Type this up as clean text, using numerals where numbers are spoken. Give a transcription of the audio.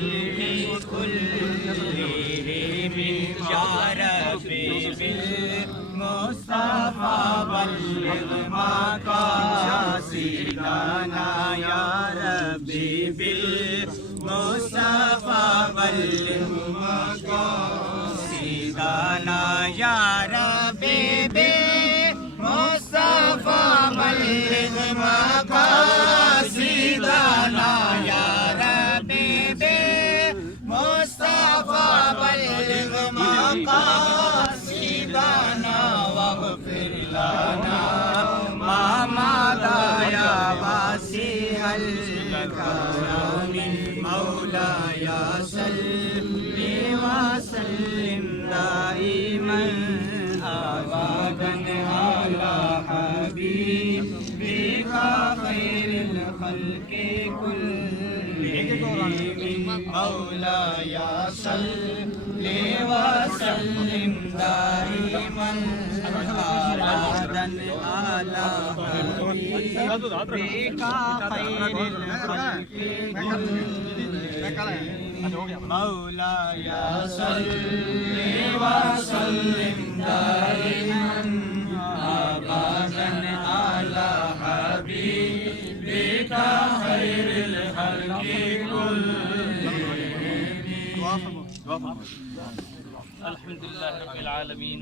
الخلق كلهم يا ربي بالمصطفى بلغ مقاصدنا يا ربي بالمصطفى بلغ مقاصدنا يا ربي بالمصطفى بلغ مقاصدنا يا ربي بالمصطفى بلغ مقاصدنا واغفر لنا ما مضى يا واسع الكرم مولاي صل وسلم دائما ابدا على حبيبك خير الخلق كلهم مولاي صل وسلم دائما ابدا على حبيبك خير الخلق كلهم مولاي صل وسلم دائما ابدا على حبيبك خير الخلق كلهم. الحمد لله رب العالمين